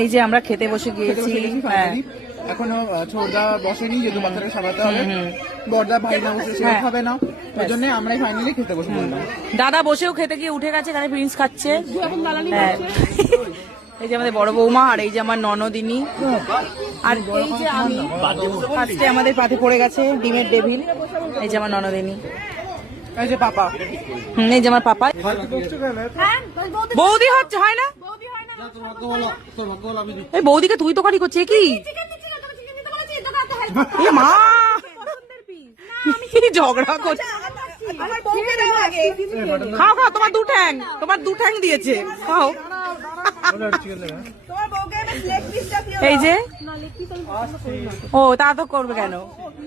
এই যে আমরা খেতে বসে গিয়েছি। হ্যাঁ এখনো ছোটদা বসেনি, যেহেতু বাচ্চাকে সামলাতে হবে। বড়দা ভাই না বসে সে খাবে না, ওই জন্য আমরাই ফাইনালি খেতে বসে পড়লাম। দাদা বসেও খেতে গিয়ে উঠে গেছে, এখানে প্রিন্স খাচ্ছে। হ্যাঁ এই যে আমাদের বড় বৌমা, আর এই যে আমার ননদিনী, আর এই যে আমি ফার্স্টে আমাদের পাতে পড়ে গেছে ডিমের ডেভিল। এই যে আমার ননদিনী, এই যে পাপা, এই যে আমার পাপা। বৌদি হচ্ছে হয় না, এই বৌদিকে তুই তো কাটি করছে কি মা, ঝগড়া করছে। খাও খাও, তোমার দু ঠ্যাং দিয়েছে, খাও। এই যে ও তা তো করবে কেন,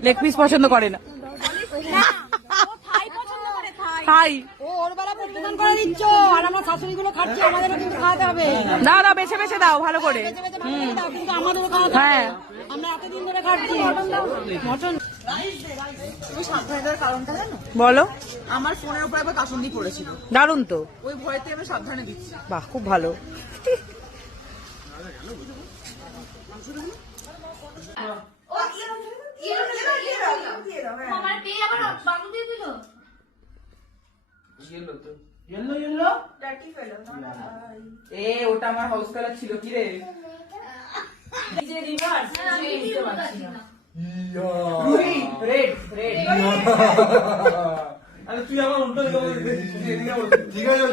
লেগ পিস পছন্দ করে না। না না বেছে বেছে দাও ভালো করে। হ্যাঁ বলো। আমার ফোনের উপর একবার কাসুন্দি পড়েছিল, দারুন তো, ওই ভয়তে আমি সাবধানে দিচ্ছি। বাহ খুব ভালো। ওটা আমার হাউস কালার ছিল কি রে? তুই আমার উল্টো ঠিক আছে।